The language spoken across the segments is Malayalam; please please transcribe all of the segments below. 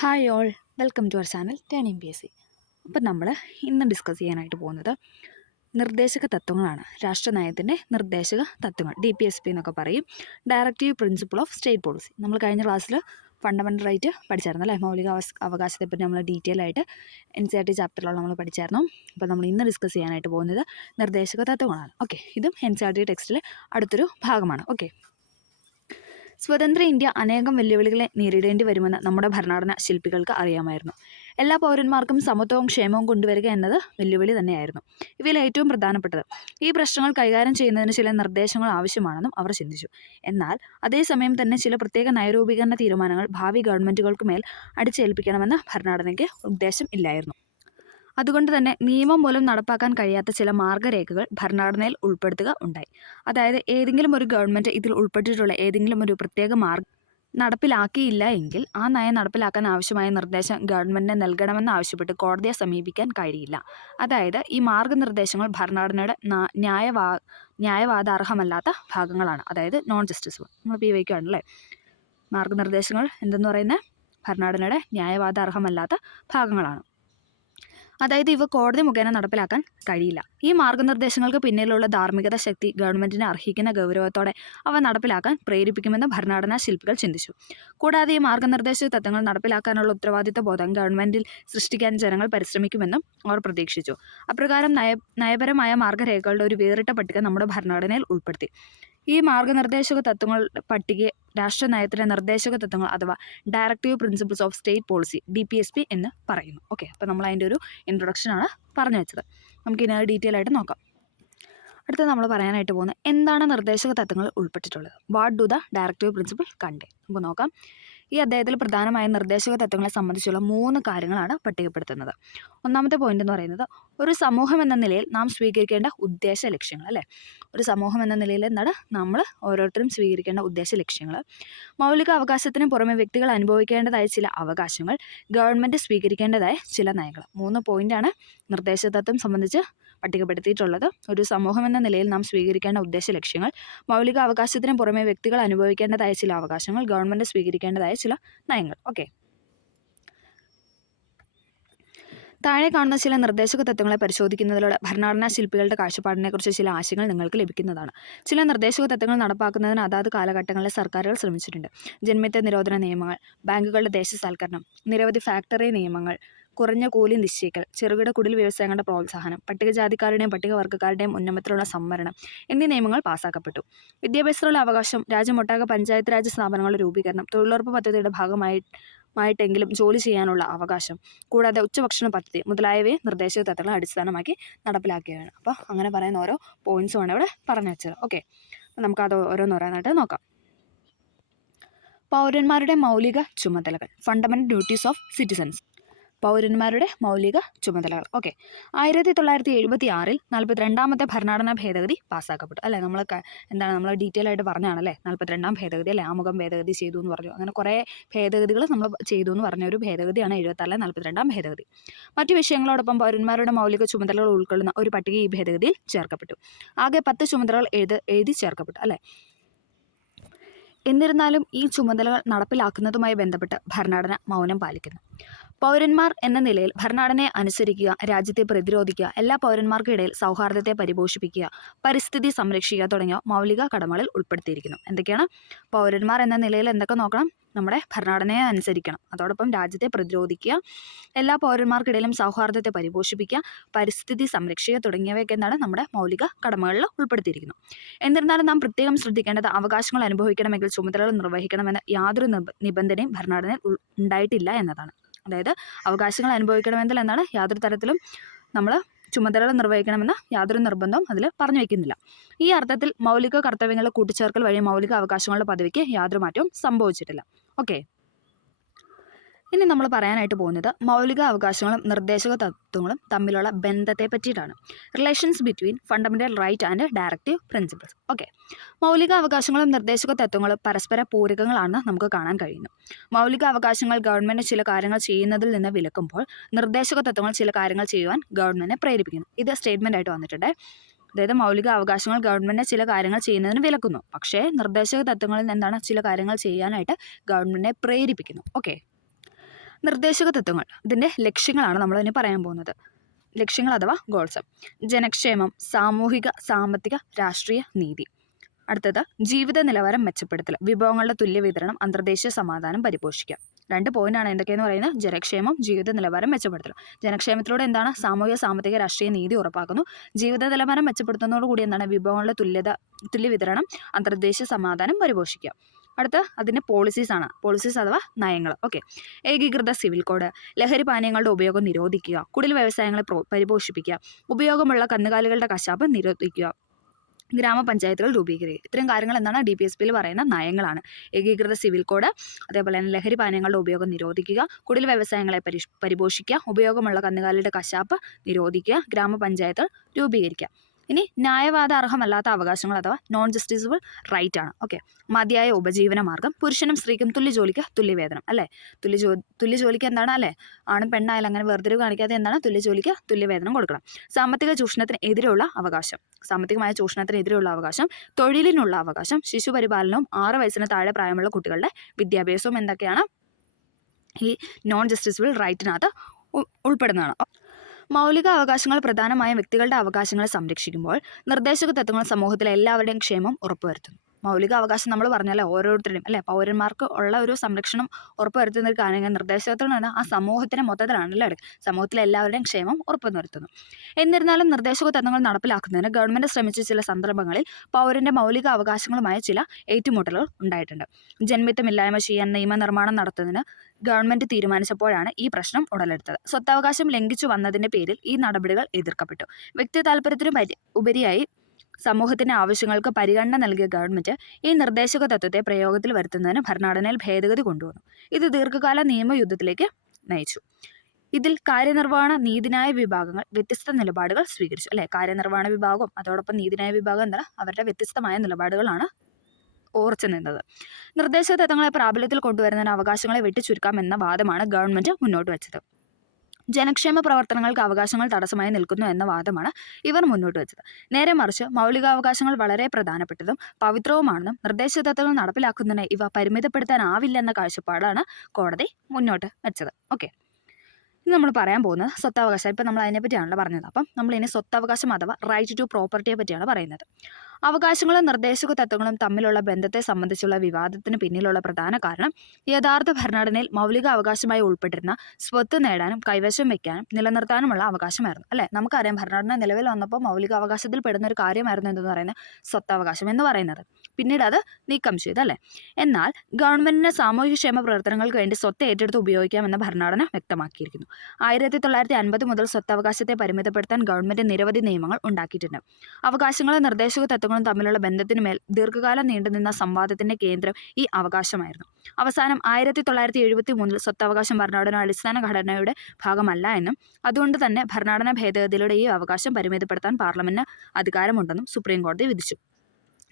Hi all, welcome to our channel turning PSC. അപ്പം നമ്മൾ ഇന്ന് ഡിസ്കസ് ചെയ്യാനായിട്ട് പോകുന്നത് നിർദ്ദേശക തത്വങ്ങളാണ്. രാഷ്ട്രനയത്തിൻ്റെ നിർദ്ദേശക തത്വങ്ങൾ, DPSP എന്നൊക്കെ പറയും. Directive principle of state policy. നമ്മൾ കഴിഞ്ഞ ക്ലാസ്സിൽ ഫണ്ടമെൻ്റൽ റൈറ്റ് പഠിച്ചായിരുന്നു അല്ലേ? മൗലിക അവകാശത്തെപ്പറ്റി നമ്മൾ ഡീറ്റെയിൽ ആയിട്ട് NCERT ചാപ്റ്ററിലുള്ള നമ്മൾ പഠിച്ചായിരുന്നു. അപ്പോൾ നമ്മൾ ഇന്ന് ഡിസ്കസ് ചെയ്യാനായിട്ട് പോകുന്നത് നിർദ്ദേശക തത്വങ്ങളാണ്. ഓക്കെ, ഇതും NCERT ടെക്സ്റ്റിലെ അടുത്തൊരു ഭാഗമാണ്. ഓക്കെ, സ്വതന്ത്ര ഇന്ത്യ അനേകം വെല്ലുവിളികളെ നേരിടേണ്ടി വരുമെന്ന് നമ്മുടെ ഭരണഘടനാ ശില്പികൾക്ക് അറിയാമായിരുന്നു. എല്ലാ പൗരന്മാർക്കും സമത്വവും ക്ഷേമവും കൊണ്ടുവരിക എന്നത് വെല്ലുവിളി തന്നെയായിരുന്നു. ഇവയിൽ ഏറ്റവും പ്രധാനപ്പെട്ടത് ഈ പ്രശ്നങ്ങൾ കൈകാര്യം ചെയ്യുന്നതിന് ചില നിർദ്ദേശങ്ങൾ ആവശ്യമാണെന്നും അവർ ചിന്തിച്ചു. എന്നാൽ അതേസമയം തന്നെ ചില പ്രത്യേക നയരൂപീകരണ തീരുമാനങ്ങൾ ഭാവി ഗവൺമെൻറ്റുകൾക്ക് മേൽ അടിച്ചേൽപ്പിക്കണമെന്ന ഭരണഘടനയ്ക്ക് ഉദ്ദേശം ഇല്ലായിരുന്നു. അതുകൊണ്ട് തന്നെ നിയമം മൂലം നടപ്പാക്കാൻ കഴിയാത്ത ചില മാർഗ്ഗരേഖകൾ ഭരണഘടനയിൽ ഉൾപ്പെടുത്തുക ഉണ്ടായി. അതായത് ഏതെങ്കിലും ഒരു ഗവൺമെൻറ് ഇതിൽ ഉൾപ്പെട്ടിട്ടുള്ള ഏതെങ്കിലും ഒരു പ്രത്യേക നടപ്പിലാക്കിയില്ല എങ്കിൽ ആ നയം നടപ്പിലാക്കാൻ ആവശ്യമായ നിർദ്ദേശം ഗവൺമെൻറ്റിന് നൽകണമെന്ന് ആവശ്യപ്പെട്ട് കോടതിയെ സമീപിക്കാൻ കഴിയില്ല. അതായത് ഈ മാർഗ്ഗനിർദ്ദേശങ്ങൾ ഭരണഘടനയുടെ ന്യായവാദാർഹമല്ലാത്ത ഭാഗങ്ങളാണ്. അതായത് നോൺ ജസ്റ്റിസുകൾ. നമ്മൾ PYക്കാണല്ലേ മാർഗ്ഗനിർദ്ദേശങ്ങൾ എന്തെന്ന് പറയുന്നത്? ഭരണഘടനയുടെ ന്യായവാദാർഹമല്ലാത്ത ഭാഗങ്ങളാണ്. അതായത് ഇവ കോടതി മുഖേന നടപ്പിലാക്കാൻ കഴിയില്ല. ഈ മാർഗ്ഗനിർദ്ദേശങ്ങൾക്ക് പിന്നിലുള്ള ധാർമ്മികത ശക്തി ഗവൺമെൻറ്റിന് അർഹിക്കുന്ന ഗൗരവത്തോടെ അവ നടപ്പിലാക്കാൻ പ്രേരിപ്പിക്കുമെന്ന് ഭരണഘടനാ ശില്പികൾ ചിന്തിച്ചു. കൂടാതെ ഈ മാർഗ്ഗനിർദ്ദേശ തത്വങ്ങൾ നടപ്പിലാക്കാനുള്ള ഉത്തരവാദിത്ത ബോധം ഗവൺമെൻറ്റിൽ സൃഷ്ടിക്കാൻ ജനങ്ങൾ പരിശ്രമിക്കുമെന്നും അവർ പ്രതീക്ഷിച്ചു. അപ്രകാരം നയപരമായ മാർഗ്ഗരേഖകളുടെ ഒരു വേറിട്ട പട്ടിക നമ്മുടെ ഭരണഘടനയിൽ ഉൾപ്പെടുത്തി. ഈ മാർഗ്ഗനിർദ്ദേശക തത്വങ്ങൾ പട്ടികയെ രാഷ്ട്രനയത്തിലെ നിർദ്ദേശക തത്വങ്ങൾ അഥവാ directive principles of state policy DPSP എന്ന് പറയുന്നു. ഓക്കെ, അപ്പോൾ നമ്മൾ അതിൻ്റെ ഒരു ഇൻട്രൊഡക്ഷനാണ് പറഞ്ഞു വെച്ചത്. നമുക്കിനി ഡീറ്റെയിൽ ആയിട്ട് നോക്കാം. അടുത്തത് നമ്മൾ പറയാനായിട്ട് പോകുന്നത് എന്താണ് നിർദ്ദേശക തത്വങ്ങൾ ഉൾപ്പെട്ടിട്ടുള്ളത്? What do the directive principle contain? നമുക്ക് നോക്കാം. ഈ അധ്യായത്തിൽ പ്രധാനമായ നിർദ്ദേശക തത്വങ്ങളെ സംബന്ധിച്ചുള്ള 3 കാര്യങ്ങളാണ് പട്ടികപ്പെടുത്തുന്നത്. ഒന്നാമത്തെ പോയിന്റ് എന്ന് പറയുന്നത് ഒരു സമൂഹം എന്ന നിലയിൽ നാം സ്വീകരിക്കേണ്ട ഉദ്ദേശ ലക്ഷ്യങ്ങൾ അല്ലേ? ഒരു സമൂഹം എന്ന നിലയിൽ എന്താണ് നമ്മൾ ഓരോരുത്തരും സ്വീകരിക്കേണ്ട ഉദ്ദേശ ലക്ഷ്യങ്ങൾ. മൗലിക അവകാശത്തിന് പുറമെ വ്യക്തികൾ അനുഭവിക്കേണ്ടതായ ചില അവകാശങ്ങൾ, ഗവൺമെൻറ് സ്വീകരിക്കേണ്ടതായ ചില നയങ്ങൾ. 3 പോയിന്റാണ് നിർദ്ദേശക തത്വം സംബന്ധിച്ച് പട്ടികപ്പെടുത്തിയിട്ടുള്ളത്. ഒരു സമൂഹം എന്ന നിലയിൽ നാം സ്വീകരിക്കേണ്ട ഉദ്ദേശ ലക്ഷ്യങ്ങൾ, മൗലിക അവകാശത്തിന് പുറമെ വ്യക്തികൾ അനുഭവിക്കേണ്ടതായ ചില അവകാശങ്ങൾ, ഗവൺമെൻറ് സ്വീകരിക്കേണ്ടതായ ചില നയങ്ങൾ. ഓക്കെ, താഴെ കാണുന്ന ചില നിർദ്ദേശക തത്വങ്ങളെ പരിശോധിക്കുന്നതിലൂടെ ഭരണഘടനാ ശില്പികളുടെ കാഴ്ചപ്പാടിനെക്കുറിച്ച് ചില ആശയങ്ങൾ നിങ്ങൾക്ക് ലഭിക്കുന്നതാണ്. ചില നിർദ്ദേശക തത്വങ്ങൾ നടപ്പാക്കുന്നതിന് അതാത് കാലഘട്ടങ്ങളിലെ സർക്കാരുകൾ ശ്രമിച്ചിട്ടുണ്ട്. ജന്മിത്ത നിരോധന നിയമങ്ങൾ, ബാങ്കുകളുടെ ദേശസാൽക്കരണം, നിരവധി ഫാക്ടറി നിയമങ്ങൾ, കുറഞ്ഞ കൂലി നിശ്ചയിക്കൽ, ചെറുകിട കുടിൽ വ്യവസായങ്ങളുടെ പ്രോത്സാഹനം, പട്ടികജാതിക്കാരുടെയും പട്ടികവർഗ്ഗക്കാരുടെയും ഉന്നമനത്തിലുള്ള സംവരണം എന്നീ നിയമങ്ങൾ പാസ്സാക്കപ്പെട്ടു. അവകാശം, രാജ്യമൊട്ടാകെ പഞ്ചായത്ത് രാജ് സ്ഥാപനങ്ങളുടെ രൂപീകരണം, തൊഴിലുറപ്പ് പദ്ധതിയുടെ ഭാഗമായിട്ടെങ്കിലും ജോലി ചെയ്യാനുള്ള അവകാശം, കൂടാതെ ഉച്ചഭക്ഷണ പദ്ധതി മുതലായവയെ നിർദ്ദേശക തത്വങ്ങളെ അടിസ്ഥാനമാക്കി നടപ്പിലാക്കുകയാണ്. അപ്പോൾ അങ്ങനെ പറയുന്ന ഓരോ പോയിന്റ്സുമാണ് ഇവിടെ പറഞ്ഞു വെച്ചത്. ഓക്കെ, നമുക്കത് ഓരോന്നോരോന്നായിട്ട് നോക്കാം. പൗരന്മാരുടെ മൗലിക ചുമതലകൾ, ഫണ്ടമെൻ്റൽ ഡ്യൂട്ടീസ് ഓഫ് സിറ്റിസൺസ്. പൗരന്മാരുടെ മൗലിക ചുമതലകൾ. ഓക്കെ, 1976 42ാമത്തെ ഭരണഘടനാ ഭേദഗതി പാസ്സാക്കപ്പെട്ടു അല്ലേ? നമ്മൾ ഡീറ്റെയിൽ ആയിട്ട് പറഞ്ഞാണല്ലേ 42ാം ഭേദഗതി അല്ലേ? ആമുഖം ഭേദഗതി ചെയ്തു എന്ന് പറഞ്ഞു. അങ്ങനെ കുറേ ഭേദഗതികൾ നമ്മൾ ചെയ്തു എന്ന് പറഞ്ഞ ഒരു ഭേദഗതിയാണ് 42ാം ഭേദഗതി. മറ്റു വിഷയങ്ങളോടൊപ്പം പൗരന്മാരുടെ മൗലിക ചുമതലകൾ ഉൾക്കൊള്ളുന്ന ഒരു പട്ടിക ഈ ഭേദഗതിയിൽ ചേർക്കപ്പെട്ടു. ആകെ 10 ചുമതലകൾ എഴുതി ചേർക്കപ്പെട്ടു അല്ലേ? എന്നിരുന്നാലും ഈ ചുമതലകൾ നടപ്പിലാക്കുന്നതുമായി ബന്ധപ്പെട്ട് ഭരണഘടന മൗനം പാലിക്കുന്നു. പൗരന്മാർ എന്ന നിലയിൽ ഭരണഘടനയെ അനുസരിക്കുക, രാജ്യത്തെ പ്രതിരോധിക്കുക, എല്ലാ പൗരന്മാർക്കും ഇടയിൽ സൗഹാർദ്ദത്തെ പരിപോഷിപ്പിക്കുക, പരിസ്ഥിതി സംരക്ഷിക്കുക തുടങ്ങിയ മൗലിക കടമകളിൽ ഉൾപ്പെടുത്തിയിരിക്കുന്നു. എന്തൊക്കെയാണ്? പൗരന്മാർ എന്ന നിലയിൽ എന്തൊക്കെ നോക്കണം? നമ്മുടെ ഭരണഘടനയെ അനുസരിക്കണം, അതോടൊപ്പം രാജ്യത്തെ പ്രതിരോധിക്കുക, എല്ലാ പൗരന്മാർക്കിടയിലും സൗഹാർദ്ദത്തെ പരിപോഷിപ്പിക്കുക, പരിസ്ഥിതി സംരക്ഷിക്കുക തുടങ്ങിയവയൊക്കെ എന്താണ് നമ്മുടെ മൗലിക കടമകളിൽ ഉൾപ്പെടുത്തിയിരിക്കുന്നു. എന്നിരുന്നാലും നാം പ്രത്യേകം ശ്രദ്ധിക്കേണ്ടത് അവകാശങ്ങൾ അനുഭവിക്കണമെങ്കിൽ ചുമതലകൾ നിർവഹിക്കണമെന്ന് യാതൊരു നിബന്ധനയും ഭരണഘടനയിൽ ഉണ്ടായിട്ടില്ല എന്നതാണ്. അതായത് അവകാശങ്ങൾ അനുഭവിക്കണമെങ്കിൽ എന്താണ് യാതൊരു തരത്തിലും നമ്മൾ ചുമതലകൾ നിർവഹിക്കണമെന്ന യാതൊരു നിർബന്ധവും അതിൽ പറഞ്ഞു വയ്ക്കുന്നില്ല. ഈ അർത്ഥത്തിൽ മൗലിക കർത്തവ്യങ്ങളുടെ കൂട്ടിച്ചേർക്കൽ വഴി മൗലിക അവകാശങ്ങളുടെ പദവിക്ക് യാതൊരു മാറ്റവും സംഭവിച്ചിട്ടില്ല. ഓക്കെ, ഇനി നമ്മൾ പറയാനായിട്ട് പോകുന്നത് മൗലിക അവകാശങ്ങളും നിർദ്ദേശക തത്വങ്ങളും തമ്മിലുള്ള ബന്ധത്തെ പറ്റിയിട്ടാണ്. Relations between fundamental right and directive principles. Okay, മൗലിക അവകാശങ്ങളും നിർദ്ദേശക തത്വങ്ങളും പരസ്പര പൂരകങ്ങളാണെന്ന് നമുക്ക് കാണാൻ കഴിയുന്നു. മൗലിക അവകാശങ്ങൾ ഗവൺമെൻറ് ചില കാര്യങ്ങൾ ചെയ്യുന്നതിൽ നിന്ന് വിലക്കുമ്പോൾ നിർദ്ദേശക തത്വങ്ങൾ ചില കാര്യങ്ങൾ ചെയ്യുവാൻ ഗവൺമെൻറ്റിനെ പ്രേരിപ്പിക്കുന്നു. ഇത് സ്റ്റേറ്റ്മെൻ്റ് ആയിട്ട് വന്നിട്ടുണ്ട്. അതായത് മൗലിക അവകാശങ്ങൾ ഗവൺമെൻറ് ചില കാര്യങ്ങൾ ചെയ്യുന്നതിന് വിലക്കുന്നു, പക്ഷേ നിർദ്ദേശക തത്വങ്ങളിൽ എന്താണ് ചില കാര്യങ്ങൾ ചെയ്യാനായിട്ട് ഗവൺമെൻറ്റിനെ പ്രേരിപ്പിക്കുന്നു. ഓക്കെ, നിർദ്ദേശക തത്വങ്ങൾ, ഇതിൻ്റെ ലക്ഷ്യങ്ങളാണ് നമ്മളിനി പറയാൻ പോകുന്നത്. ലക്ഷ്യങ്ങൾ അഥവാ ഗോൾസ്: ജനക്ഷേമം, സാമൂഹിക, സാമ്പത്തിക, രാഷ്ട്രീയ നീതി. അടുത്തത് ജീവിത നിലവാരം മെച്ചപ്പെടുത്തൽ, വിഭവങ്ങളുടെ തുല്യ വിതരണം, അന്തർദേശീയ സമാധാനം പരിപോഷിക്കുക. 2 പോയിന്റാണ് എന്തൊക്കെയെന്ന് പറയുന്നത്: ജനക്ഷേമം, ജീവിത നിലവാരം മെച്ചപ്പെടുത്തൽ. ജനക്ഷേമത്തിലൂടെ എന്താണ്? സാമൂഹിക, സാമ്പത്തിക, രാഷ്ട്രീയ നീതി ഉറപ്പാക്കുന്നു. ജീവിത നിലവാരം മെച്ചപ്പെടുത്തുന്നതോടുകൂടി എന്താണ്? വിഭവങ്ങളുടെ തുല്യ വിതരണം, അന്തർദേശീയ സമാധാനം പരിപോഷിക്കുക. അടുത്ത അതിൻ്റെ പോളിസീസ് ആണ്. പോളിസീസ് അഥവാ നയങ്ങൾ. ഓക്കെ. ഏകീകൃത സിവിൽ കോഡ്, ലഹരി പാനീയങ്ങളുടെ ഉപയോഗം നിരോധിക്കുക, കുടിൽ വ്യവസായങ്ങളെ പരിപോഷിപ്പിക്കുക, ഉപയോഗമുള്ള കന്നുകാലികളുടെ കശാപ്പ് നിരോധിക്കുക, ഗ്രാമപഞ്ചായത്തുകൾ രൂപീകരിക്കുക. ഇത്തരം കാര്യങ്ങൾ എന്താണ്? DPSPയിൽ പറയുന്ന നയങ്ങളാണ്. ഏകീകൃത സിവിൽ കോഡ്, അതേപോലെ തന്നെ ലഹരി പാനീയങ്ങളുടെ ഉപയോഗം നിരോധിക്കുക, കുടിൽ വ്യവസായങ്ങളെ പരിപോഷിക്കുക, ഉപയോഗമുള്ള കന്നുകാലികളുടെ കശാപ്പ് നിരോധിക്കുക, ഗ്രാമപഞ്ചായത്തുകൾ രൂപീകരിക്കുക. ഇനി ന്യായവാദ അർഹമല്ലാത്ത അവകാശങ്ങൾ അഥവാ നോൺ ജസ്റ്റിസബിൾ റൈറ്റ് ആണ്. ഓക്കെ. മതിയായ ഉപജീവന മാർഗ്ഗം, പുരുഷനും സ്ത്രീക്കും തുല്യ ജോലിക്ക് തുല്യവേതനം. അല്ലേ? തുല്യ ജോലിക്ക് എന്താണ്? അല്ലേ? ആണും പെണ്ണായാലും അങ്ങനെ വേർതിരിവ് കാണിക്കാതെ എന്താണ്? തുല്യ ജോലിക്ക് തുല്യവേതനം കൊടുക്കണം. സാമ്പത്തിക ചൂഷണത്തിന് എതിരെയുള്ള അവകാശം, സാമ്പത്തികമായ ചൂഷണത്തിനെതിരെയുള്ള അവകാശം, തൊഴിലിനുള്ള അവകാശം, ശിശുപരിപാലനവും 6 വയസ്സിന് താഴെ പ്രായമുള്ള കുട്ടികളുടെ വിദ്യാഭ്യാസവും എന്തൊക്കെയാണ്? ഈ നോൺ ജസ്റ്റിസബിൾ റൈറ്റിനകത്ത് ഉൾപ്പെടുന്നതാണ്. മൗലിക അവകാശങ്ങൾ പ്രധാനമായും വ്യക്തികളുടെ അവകാശങ്ങളെ സംരക്ഷിക്കുമ്പോൾ നിർദ്ദേശക തത്വങ്ങൾ സമൂഹത്തിലെ എല്ലാവരുടെയും ക്ഷേമം ഉറപ്പുവരുത്തുന്നു. മൗലിക അവകാശം നമ്മൾ പറഞ്ഞാൽ ഓരോരുത്തരുടെയും അല്ലേ പൗരന്മാർക്ക് ഉള്ള ഒരു സംരക്ഷണം ഉറപ്പുവരുത്തുന്ന ഒരു കാര്യങ്ങൾ നിർദ്ദേശകത്വമാണ്. ആ സമൂഹത്തിൻ്റെ മൊത്തത്തിലാണ് അല്ലേ സമൂഹത്തിലെ എല്ലാവരുടെയും ക്ഷേമം ഉറപ്പുവരുത്തുന്നു. എന്നിരുന്നാലും നിർദ്ദേശക തത്വങ്ങൾ നടപ്പിലാക്കുന്നതിന് ഗവൺമെൻറ് ശ്രമിച്ച ചില സന്ദർഭങ്ങളിൽ പൗരൻ്റെ മൗലിക അവകാശങ്ങളുമായ ചില ഏറ്റുമുട്ടലുകൾ ഉണ്ടായിട്ടുണ്ട്. ജന്മിത്തമില്ലായ്മ ചെയ്യാൻ നിയമനിർമ്മാണം നടത്തുന്നതിന് ഗവൺമെൻറ് തീരുമാനിച്ചപ്പോഴാണ് ഈ പ്രശ്നം ഉടലെടുത്തത്. സ്വത്തവകാശം ലംഘിച്ചു വന്നതിൻ്റെ പേരിൽ ഈ നടപടികൾ എതിർക്കപ്പെട്ടു. വ്യക്തി താല്പര്യത്തിനും ഉപരിയായി സമൂഹത്തിൻ്റെ ആവശ്യങ്ങൾക്ക് പരിഗണന നൽകിയ ഗവൺമെൻറ് ഈ നിർദ്ദേശക തത്വത്തെ പ്രയോഗത്തിൽ വരുത്തുന്നതിന് ഭരണഘടനയിൽ ഭേദഗതി കൊണ്ടുവന്നു. ഇത് ദീർഘകാല നിയമയുദ്ധത്തിലേക്ക് നയിച്ചു. ഇതിൽ കാര്യനിർവഹണ നീതിന്യായ വിഭാഗങ്ങൾ വ്യത്യസ്ത നിലപാടുകൾ സ്വീകരിച്ചു. അല്ലേ? കാര്യനിർവഹണ വിഭാഗവും അതോടൊപ്പം നീതിന്യായ വിഭാഗം എന്താണ്? അവരുടെ വ്യത്യസ്തമായ നിലപാടുകളാണ് ഉറച്ചു നിന്നത്. നിർദ്ദേശക തത്വങ്ങളെ പ്രാബല്യത്തിൽ കൊണ്ടുവരുന്നതിന് അവകാശങ്ങളെ വെട്ടിച്ചുരുക്കാം എന്ന വാദമാണ് ഗവൺമെൻറ് മുന്നോട്ട് വെച്ചത്. ജനക്ഷേമ പ്രവർത്തനങ്ങൾക്ക് അവകാശങ്ങൾ തടസ്സമായി നിൽക്കുന്നു എന്ന വാദമാണ് ഇവർ മുന്നോട്ട് വെച്ചത്. നേരെ മറിച്ച് മൗലികാവകാശങ്ങൾ വളരെ പ്രധാനപ്പെട്ടതും പവിത്രവുമാണെന്നും നിർദ്ദേശക തത്വങ്ങൾ നടപ്പിലാക്കുന്നതിന് ഇവ പരിമിതപ്പെടുത്താനാവില്ലെന്ന കാഴ്ചപ്പാടാണ് കോടതി മുന്നോട്ട് വെച്ചത്. ഓക്കെ. ഇനി നമ്മൾ പറയാൻ പോകുന്നത് സ്വത്തവകാശം. ഇപ്പം നമ്മൾ അതിനെപ്പറ്റിയാണല്ലോ പറഞ്ഞത്. അപ്പം നമ്മളിനി സ്വത്തവകാശം അഥവാ റൈറ്റ് ടു പ്രോപ്പർട്ടിയെ പറ്റിയാണ് പറയുന്നത്. അവകാശങ്ങളും നിർദ്ദേശക തത്വങ്ങളും തമ്മിലുള്ള ബന്ധത്തെ സംബന്ധിച്ചുള്ള വിവാദത്തിന് പിന്നിലുള്ള പ്രധാന കാരണം യഥാർത്ഥ ഭരണഘടനയിൽ മൗലിക അവകാശമായി ഉൾപ്പെട്ടിരുന്ന സ്വത്ത് നേടാനും കൈവശം വയ്ക്കാനും നിലനിർത്താനുമുള്ള അവകാശമായിരുന്നു. അല്ലേ? നമുക്കറിയാം ഭരണഘടന നിലവിൽ വന്നപ്പോൾ മൗലിക അവകാശത്തിൽ പെടുന്ന ഒരു കാര്യമായിരുന്നു എന്തെന്ന് പറയുന്നത് സ്വത്തവകാശം എന്ന് പറയുന്നത്. പിന്നീട് അത് നീക്കം ചെയ്തു. അല്ലേ? എന്നാൽ ഗവൺമെൻറ്റിന് സാമൂഹ്യക്ഷേമ പ്രവർത്തനങ്ങൾക്ക് വേണ്ടി സ്വത്ത് ഏറ്റെടുത്ത് ഉപയോഗിക്കാമെന്ന ഭരണഘടന വ്യക്തമാക്കിയിരിക്കുന്നു. 1950 മുതൽ സ്വത്തവകാശത്തെ പരിമിതപ്പെടുത്താൻ ഗവൺമെൻറ് നിരവധി നിയമങ്ങൾ ഉണ്ടാക്കിയിട്ടുണ്ട്. അവകാശങ്ങളും നിർദ്ദേശക തത്വങ്ങളും തമ്മിലുള്ള ബന്ധത്തിനുമേൽ ദീർഘകാലം നീണ്ടുനിന്ന സംവാദത്തിന്റെ കേന്ദ്രം ഈ അവകാശമായിരുന്നു. അവസാനം 1973 സ്വത്തവകാശം ഭരണഘടന അടിസ്ഥാന ഘടനയുടെ ഭാഗമല്ല എന്നും അതുകൊണ്ട് തന്നെ ഭരണഘടനാ ഭേദഗതിയിലൂടെ ഈ അവകാശം പരിമിതപ്പെടുത്താൻ പാർലമെന്റിന് അധികാരമുണ്ടെന്നും സുപ്രീം കോടതി വിധിച്ചു.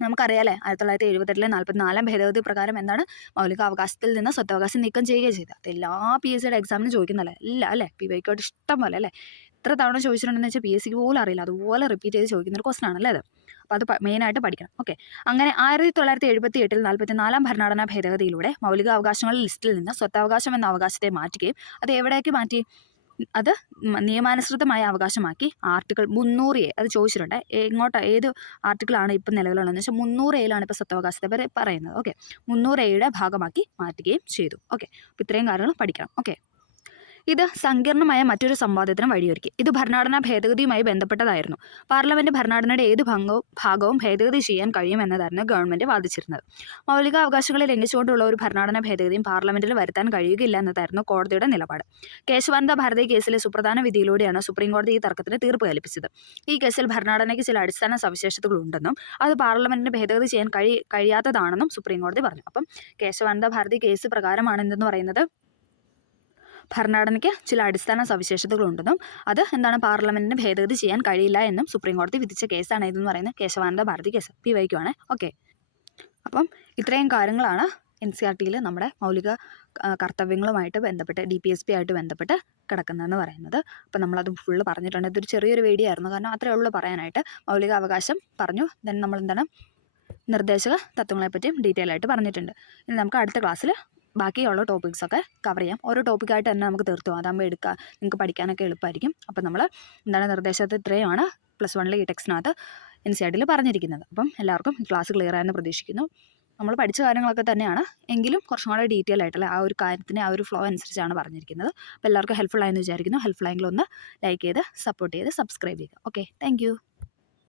നമുക്കറിയാലേ 1978 44 ഭേദഗതി പ്രകാരം എന്താണ് മൗലിക അവകാശത്തിൽ നിന്ന് സ്വത്തവകാശം നീക്കം ചെയ്യുകയും ചെയ്തത്. അത് എല്ലാ PSCയുടെ എക്സാമിനും ചോദിക്കുന്നല്ലേ? ഇല്ല അല്ലേ? PYക്കോട്ട് ഇഷ്ടം പോലെ അല്ലേ? എത്ര തവണ ചോദിച്ചിട്ടുണ്ടെന്ന് വെച്ചാൽ PSCക്ക് പോലും അറിയില്ല. അതുപോലെ റിപ്പീറ്റ് ചെയ്ത് ചോദിക്കുന്ന ഒരു ക്വസ്റ്റൻ ആണല്ലേ അത്. അപ്പോൾ അത് മെയിനായിട്ട് പഠിക്കണം. ഓക്കെ. അങ്ങനെ 1978 44 ഭരണഘടനാ ഭേദഗതിയിലൂടെ മൗലിക അവകാശങ്ങളുടെ ലിസ്റ്റിൽ നിന്ന് സ്വത്തവകാശം എന്ന അവകാശത്തെ മാറ്റുകയും അത് എവിടേക്ക് മാറ്റി? അത് നിയമാനുസൃതമായ അവകാശമാക്കി ആർട്ടിക്കിൾ 300A അത് ചോദിച്ചിട്ടുണ്ട്. ഏത് ആർട്ടിക്കിളാണ് ഇപ്പം നിലവിലുള്ളതെന്ന് വെച്ചാൽ 300A ഇപ്പോൾ സ്വത്തവകാശത്തെ പറ്റി പറയുന്നത്. ഓക്കെ. 300A ഭാഗമാക്കി മാറ്റുകയും ചെയ്തു. ഓക്കെ. അപ്പോൾ ഇത്രയും കാര്യങ്ങൾ പഠിക്കണം. ഓക്കെ. ഇത് സങ്കീർണമായ മറ്റൊരു സംവാദത്തിന് വഴിയൊരുക്കി. ഇത് ഭരണഘടനാ ഭേദഗതിയുമായി ബന്ധപ്പെട്ടതായിരുന്നു. പാർലമെന്റ് ഭരണഘടനയുടെ ഏത് ഭാഗവും ഭേദഗതി ചെയ്യാൻ കഴിയുമെന്നതായിരുന്നു ഗവൺമെന്റ് വാദിച്ചിരുന്നത്. മൗലിക അവകാശങ്ങളെ ലംഘിച്ചുകൊണ്ടുള്ള ഒരു ഭരണഘടനാ ഭേദഗതിയും പാർലമെന്റിൽ വരുത്താൻ കഴിയുകയില്ല എന്നതായിരുന്നു കോടതിയുടെ നിലപാട്. കേശവാനന്ദ ഭാരതി കേസിലെ സുപ്രധാന വിധിയിലൂടെയാണ് സുപ്രീം കോടതി ഈ തർക്കത്തിന് തീർപ്പ് കൽപ്പിച്ചത്. ഈ കേസിൽ ഭരണഘടനയ്ക്ക് ചില അടിസ്ഥാന സവിശേഷതകളുണ്ടെന്നും അത് പാർലമെന്റിന് ഭേദഗതി ചെയ്യാൻ കഴിയാത്തതാണെന്നും സുപ്രീം കോടതി പറഞ്ഞു. അപ്പം കേശവാനന്ദ ഭാരതി കേസ് പ്രകാരമാണ് എന്തെന്ന് പറയുന്നത് ഭരണഘടനയ്ക്ക് ചില അടിസ്ഥാന സവിശേഷതകളുണ്ടെന്നും അത് എന്താണ് പാർലമെന്റിന് ഭേദഗതി ചെയ്യാൻ കഴിയില്ല എന്നും സുപ്രീം കോടതി വിധിച്ച കേസാണ് ഇതെന്ന് പറയുന്നത് കേശവാനന്ദ ഭാരതി കേസ്. PYക്കുമാണ്. ഓക്കെ. അപ്പം ഇത്രയും കാര്യങ്ങളാണ് NCERTയിൽ നമ്മുടെ മൗലിക കർത്തവ്യങ്ങളുമായിട്ട് ബന്ധപ്പെട്ട് DPSP ആയിട്ട് ബന്ധപ്പെട്ട് കിടക്കുന്നതെന്ന് പറയുന്നത്. അപ്പം നമ്മളത് ഫുള്ള് പറഞ്ഞിട്ടുണ്ട്. ഇതൊരു ചെറിയൊരു വീഡിയോ ആയിരുന്നു, കാരണം അത്രയേ ഉള്ളൂ പറയാനായിട്ട്. മൗലിക അവകാശം പറഞ്ഞു, ദെൻ നമ്മളെന്താണ് നിർദ്ദേശക തത്വങ്ങളെപ്പറ്റിയും ഡീറ്റെയിൽ ആയിട്ട് പറഞ്ഞിട്ടുണ്ട്. ഇനി നമുക്ക് അടുത്ത ക്ലാസ്സിൽ ബാക്കിയുള്ള ടോപ്പിക്സൊക്കെ കവർ ചെയ്യാം. ഓരോ ടോപ്പിക്കായിട്ട് തന്നെ നമുക്ക് തീർത്തു പോകാം. അതാകുമ്പോൾ നിങ്ങൾക്ക് പഠിക്കാനൊക്കെ എളുപ്പമായിരിക്കും. അപ്പോൾ നമ്മൾ എന്താണ് നിർദ്ദേശത്തിൽ ഇത്രയുമാണ് +1 ഈ ടെക്സ്റ്റിനകത്ത് NCERT പറഞ്ഞിരിക്കുന്നത്. അപ്പം എല്ലാവർക്കും ക്ലാസ് ക്ലിയർ ആയെന്ന് പ്രതീക്ഷിക്കുന്നു. നമ്മൾ പഠിച്ച കാര്യങ്ങളൊക്കെ തന്നെയാണ്, എങ്കിലും കുറച്ചും കൂടെ ഡീറ്റെയിൽ ആയിട്ടുള്ള ആ ഒരു കാര്യത്തിന് ആ ഒരു ഫ്ലോ അനുസരിച്ചാണ് പറഞ്ഞിരിക്കുന്നത്. അപ്പോൾ എല്ലാവർക്കും ഹെൽപ്ഫുൾ ആയെന്ന് വിചാരിക്കുന്നു. ഹെൽപ്ഫുൾ ആയെങ്കിൽ ഒന്ന് ലൈക്ക് ചെയ്ത് സപ്പോർട്ട് ചെയ്ത് സബ്സ്ക്രൈബ് ചെയ്യുക. Okay, thank